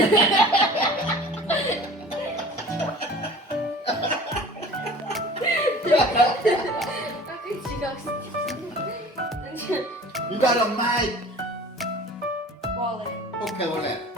You got a mic. Wallet. Okay, wallet.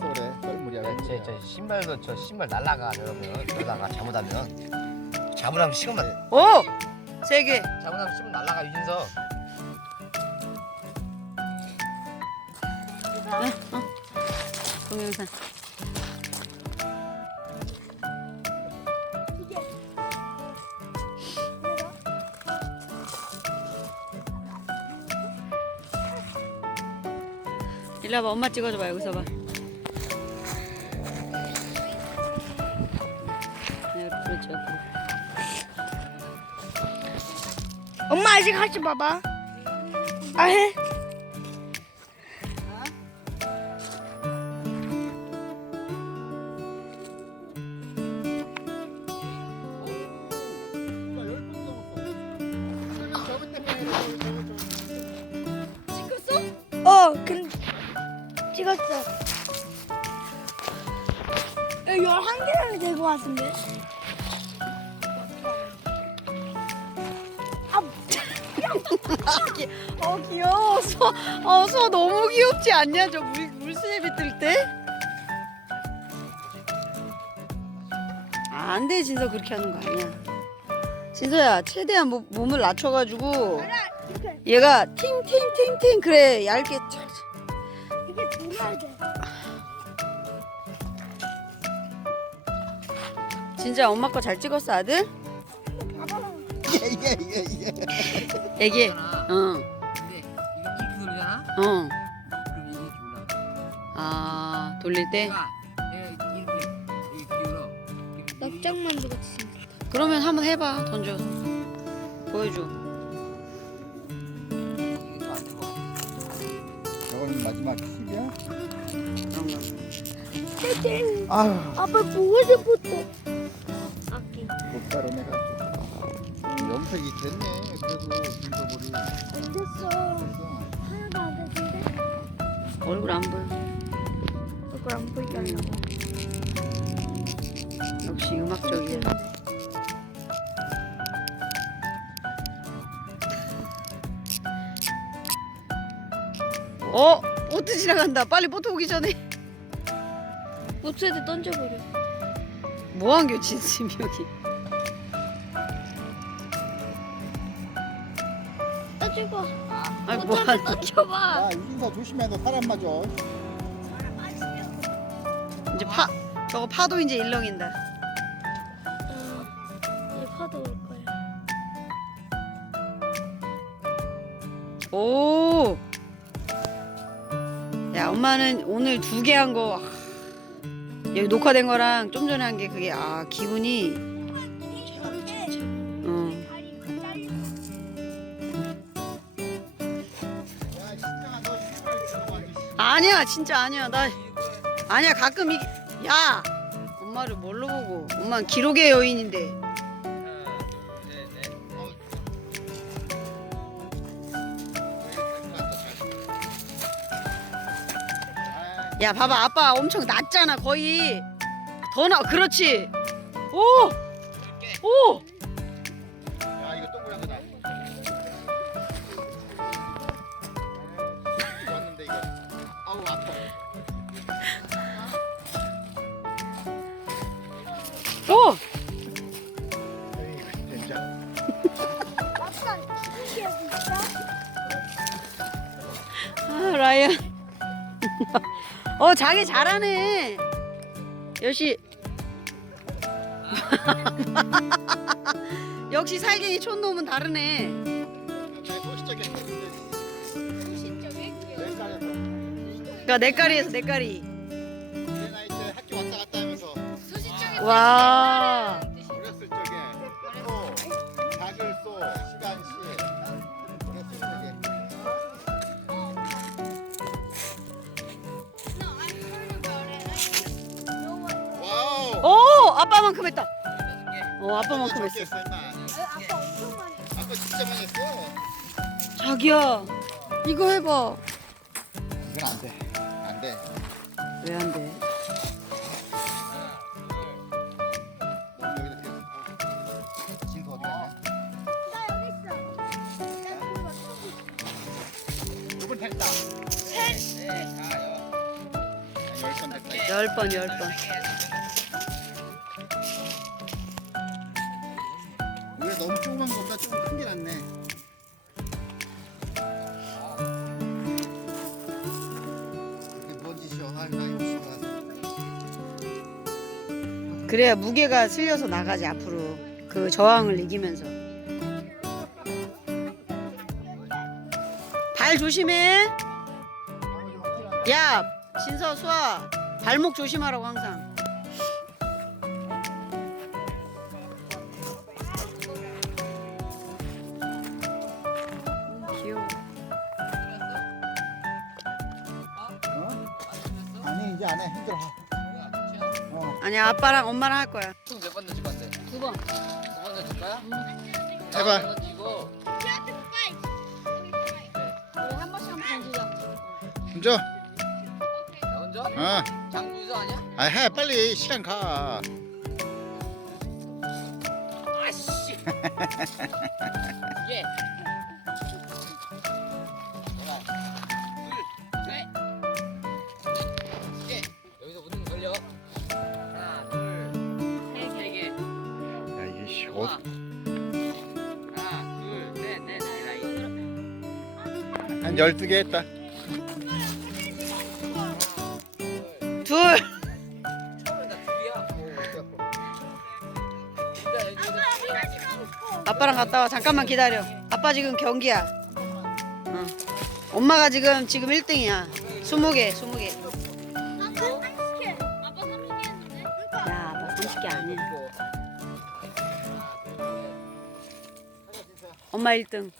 와서 그래. 썰물이 아니라. 제, 저 신발도 저 신발 날라가 그러면 그러다가 잘못하면 잘못하면 시간만 오! 세 개. 잘못하면 신발 날라가 유진서 동영상. 일로 와봐 엄마 찍어줘봐 여기서 봐 엄마 아직 하지 마봐. 아 해. 어, 근 찍었어. 야, 11개를 들고 왔는데. 어 귀여워. 소, 어, 소 너무 귀엽지 않냐? 저 물, 물수제비 뜰 때? 아, 안돼. 진서 그렇게 하는 거 아니야. 진서야 최대한 모, 몸을 낮춰가지고 얘가 팅팅팅팅 그래. 얇게. 차- 이게 돌아야 돼. 진짜 엄마 거 잘 찍었어 아들? 이게 이게 이게 이게. 애기 있잖아. 어 근데 이거 이렇게 돌리잖아? 어. 그럼 이게 올라가 아 돌릴 때? 내가 내가 이렇게 이렇게 기울어 이렇게 납작만 들고 치면 그러면 한번 해봐 던져서 보여줘 이거 안 들어가 저건 마지막? 그런 거 아유. 아빠 보고 싶었어. 아끼. 곧바로 내가 염색이 됐네. 그래도 빈서볼이 안 됐어. 하나도 안 됐는데. 얼굴 안 보여 얼굴 안 보이게 하려고. 역시 음악적이야 어? 보트 지나간다 빨리 보트 오기 전에 보트에다 던져버려. 뭐한겨 진심이 여기 야 유진서 조심해 너 사람 맞아. 이제 파 저거 파도 이제 일렁인다 이제 파도 올 거야. 오. 야, 엄마는 오늘 두 개 한 거. 여기 녹화된 거랑 좀 전에 한 게 그게 아 기분이 아니야 진짜 아니야. 나 아니야 가끔 이게 야 엄마를 뭘로 보고. 엄마는 기록의 여인인데. 야 봐봐 아빠 엄청 낮잖아 거의. 더 나 그렇지. 오! 오! 라이언. 어 자기 잘하네. 역시 역시 살갱이 촌놈은 다르네. 그러니까 내까리에서 내까리. 나이 때 학교 왔다 갔다 하면서 와. 아빠만큼 했다. 어 아빠만큼 했어. 했어 임마 아까 진짜 많이 했어 자기야 이거 해봐. 이건 안 돼 안 돼 왜 안 돼? 여기다 대고 진거 어디 갔냐 두번 됐다 열번 됐다 열 번, 열 번. 그래야 무게가 실려서 나가지 앞으로 그 저항을 이기면서. 발 조심해. 야 진서 수아 발목 조심하라고 항상. 음, 귀여워. 아니 이제 안해 힘들어 어 아니야 아빠랑 엄마랑 할 거야. 몇번 던질 건데? 두 번. 두번 던질 거야? 제발. 던지고 우리 한 번씩 한번 던지자. 힘줘 나 먼저? 어 장준서 아니야? 아 해 빨리 시간 가 아씨. 예. 씨, 하나, 어, 둘, 셋, 넷, 다섯. 한 12개 했다 둘. 아빠랑 갔다 와. 잠깐만 기다려. 아빠 지금 경기야. 응. 엄마가 지금 지금 1등이야. 20개, 20개. Mailton.